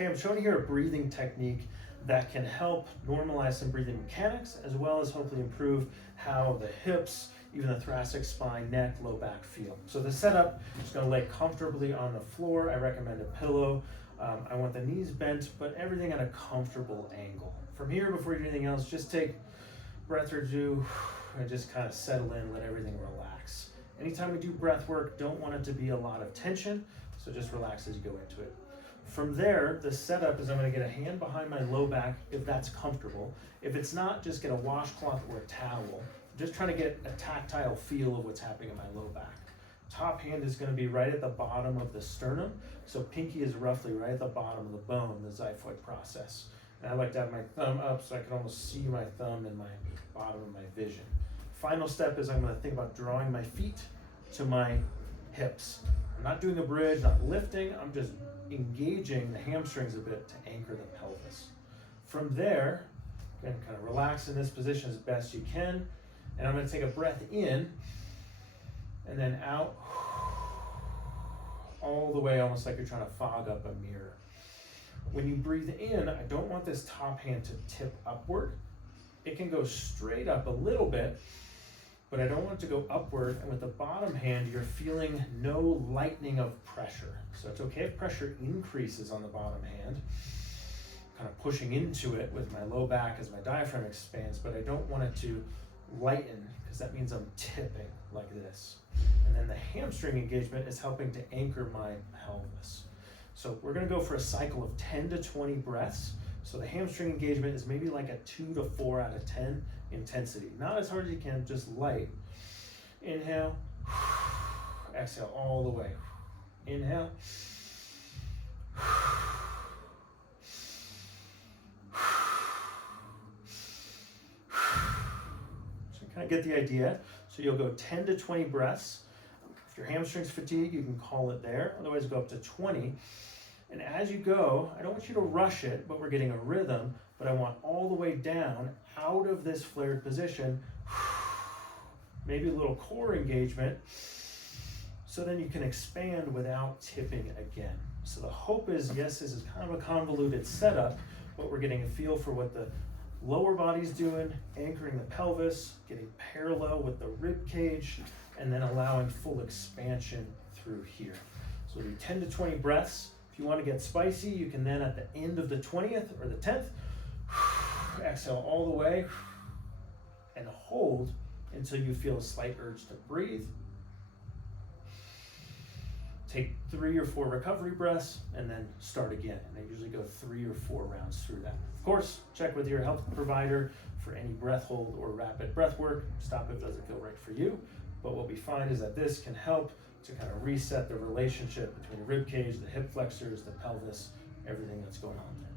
Hey, I'm showing here a breathing technique that can help normalize some breathing mechanics, as well as hopefully improve how the hips, even the thoracic spine, neck, low back feel. So the setup is going to lay comfortably on the floor. I recommend a pillow. I want the knees bent, but everything at a comfortable angle. From here, before you do anything else, just take a breath or two and just kind of settle in, let everything relax. Anytime we do breath work, don't want it to be a lot of tension, so just relax as you go into it. From there, the setup is I'm going to get a hand behind my low back if that's comfortable. If it's not, just get a washcloth or a towel. Just trying to get a tactile feel of what's happening in my low back. Top hand is going to be right at the bottom of the sternum, so pinky is roughly right at the bottom of the bone, the xiphoid process. And I like to have my thumb up so I can almost see my thumb and my bottom of my vision. Final step is I'm going to think about drawing my feet to my hips. I'm not doing a bridge, not lifting, I'm just engaging the hamstrings a bit to anchor the pelvis. From there, again, kind of relax in this position as best you can, and I'm going to take a breath in and then out all the way, almost like you're trying to fog up a mirror. When you breathe in, I don't want this top hand to tip upward. It can go straight up a little bit, but I don't want it to go upward, and with the bottom hand, you're feeling no lightening of pressure. So it's okay if pressure increases on the bottom hand, kind of pushing into it with my low back as my diaphragm expands, but I don't want it to lighten, because that means I'm tipping like this. And then the hamstring engagement is helping to anchor my pelvis. So we're gonna go for a cycle of 10 to 20 breaths. So the hamstring engagement is maybe like a 2 to 4 out of 10 intensity. Not as hard as you can, just light. Inhale, exhale all the way. Inhale. So you kind of get the idea. So you'll go 10 to 20 breaths. If your hamstrings fatigue, you can call it there. Otherwise, go up to 20. And as you go, I don't want you to rush it, but we're getting a rhythm, but I want all the way down out of this flared position, maybe a little core engagement, so then you can expand without tipping again. So the hope is, yes, this is kind of a convoluted setup, but we're getting a feel for what the lower body's doing, anchoring the pelvis, getting parallel with the rib cage, and then allowing full expansion through here. So we'll do 10 to 20 breaths. If you want to get spicy, you can then at the end of the 20th or the 10th, exhale all the way and hold until you feel a slight urge to breathe. Take 3 or 4 recovery breaths and then start again. And I usually go 3 or 4 rounds through that. Of course, check with your health provider for any breath hold or rapid breath work. Stop if it doesn't feel right for you. But what we find is that this can help to kind of reset the relationship between the rib cage, the hip flexors, the pelvis, everything that's going on there.